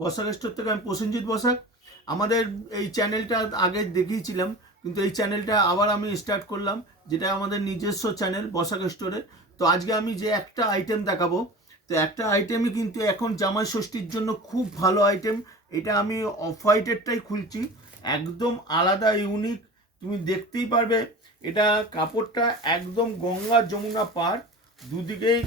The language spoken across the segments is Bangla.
বসাক স্টোর থেকে। আমি প্রসেনজিৎ বসাক। আমাদের এই চ্যানেলটা আগে দেখিয়েছিলাম, কিন্তু এই চ্যানেলটা আবার আমি স্টার্ট করলাম, যেটা আমাদের নিজস্ব চ্যানেল বসাক স্টোরে। তো আজকে আমি যে একটা আইটেম দেখাবো, তো একটা আইটেমই কিন্তু এখন জামাই ষষ্ঠীর জন্য খুব ভালো আইটেম। এটা আমি অফ হোয়াইটেরটাই খুলছি, একদম আলাদা ইউনিক, তুমি দেখতেই পারবে। এটা কাপড়টা একদম গঙ্গা যমুনা পার, দুদিকেই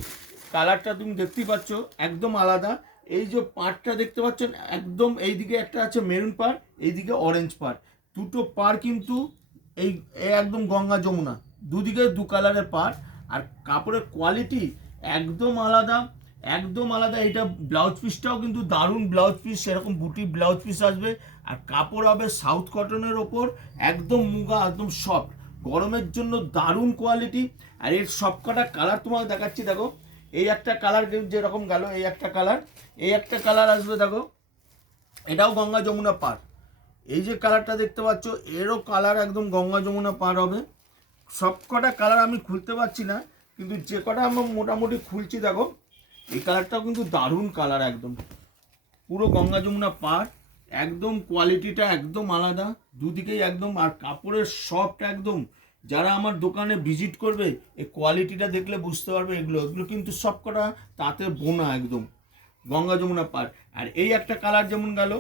কালারটা তুমি দেখতেই পাচ্ছ একদম আলাদা। এই যে পাড়টা দেখতে পাচ্ছেন, একদম এইদিকে একটা আছে মেরুন পাড়, এইদিকে অরেঞ্জ পাড়, দুটো পাড় কিন্তু এই একদম গঙ্গা যমুনা, দুদিকে দু কালারের পাড়। আর কাপড়ের কোয়ালিটি একদম আলাদা, একদম আলাদা। এটা ব্লাউজ পিসটাও কিন্তু দারুণ ব্লাউজ পিস, সেরকম বুটি ব্লাউজ পিস আসবে। আর কাপড় হবে সাউথ কটনের ওপর, একদম মুগা, একদম সফট, গরমের জন্য দারুণ কোয়ালিটি। আর এর সবকটা কালার তোমাকে দেখাচ্ছি, দেখো। এই একটা কালার যেরকম গেল, এই একটা কালার, এই একটা কালার আসবে, দেখো। এটাও গঙ্গা যমুনা পার। এই যে কালারটা দেখতে পাচ্ছ, এরও কালার একদম গঙ্গা যমুনা পার হবে। সব কটা কালার আমি খুলতে পারছি না, কিন্তু যে কটা আমি মোটামুটি খুলছি, দেখো। এই কালারটাও কিন্তু দারুণ কালার, একদম পুরো গঙ্গা যমুনা পার, একদম কোয়ালিটিটা একদম আলাদা, দুদিকেই একদম। আর কাপড়ের সফট একদম। যারা আমার দোকানে ভিজিট করবে, এই কোয়ালিটিটা দেখলে বুঝতে পারবে। এগুলো এগুলো কিন্তু সব কটা তাতে বোনা, একদম গঙ্গা যমুনা পার। আর এই একটা কালার যেমন গেল,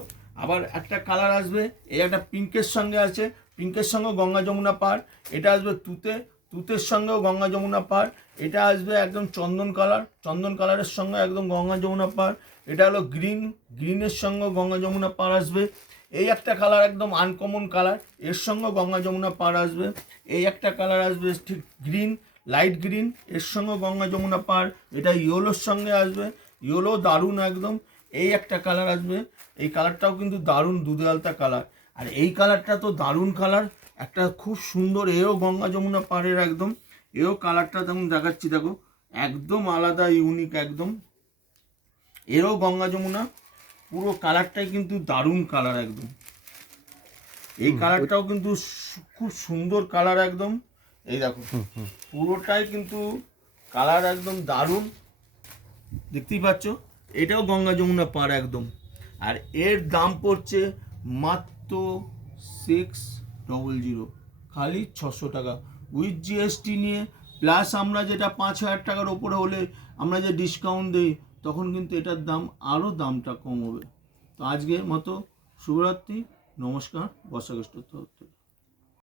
আবার একটা কালার আসবে, এই একটা পিঙ্কের সঙ্গে আছে, পিঙ্কের সঙ্গেও গঙ্গা যমুনা পার। এটা আসবে তুতে, তুতের সঙ্গেও গঙ্গা যমুনা পার। এটা আসবে একদম চন্দন কালার, চন্দন কালারের সঙ্গে একদম গঙ্গা যমুনা পার। এটা হলো গ্রিন, গ্রিনের সঙ্গে গঙ্গা যমুনা পার আসবে। এই একটা কালার একদম আনকমন কালার, এর সঙ্গে গঙ্গা যমুনা পার আসবে। এই একটা কালার আসবে ঠিক গ্রিন, লাইট গ্রিন, এর সঙ্গে গঙ্গা যমুনা পার। এটা ইয়েলোর সঙ্গে আসবে, ইয়েলো দারুণ একদম। এই একটা কালার আসবে, এই কালারটাও কিন্তু দারুণ দুধে আলতা কালার। আর এই কালারটা তো দারুণ কালার, একটা খুব সুন্দর, এও গঙ্গা যমুনা পাড়ের একদম। এও কালারটা তেমন দেখাচ্ছি, দেখো, একদম আলাদা ইউনিক একদম। এরও গঙ্গা যমুনা, পুরো কালারটাই কিন্তু দারুণ কালার একদম। এই কালারটাও কিন্তু খুব সুন্দর কালার একদম। এই দেখো, পুরোটাই কিন্তু কালার একদম দারুণ, দেখতেই পাচ্ছ। এটাও গঙ্গা যমুনা পার একদম। আর এর দাম পড়ছে মাত্র 600, খালি 600 টাকা উইথ জিএসটি নিয়ে। প্লাস আমরা যেটা 5,000 টাকার ওপরে হলে আমরা যে ডিসকাউন্ট দিই, তখন কিন্তু এটার দাম আরও দামটা কম হবে। তো আজকের মতো শুভরাত্রি, নমস্কার, বসাক স্টোর তরফ থেকে।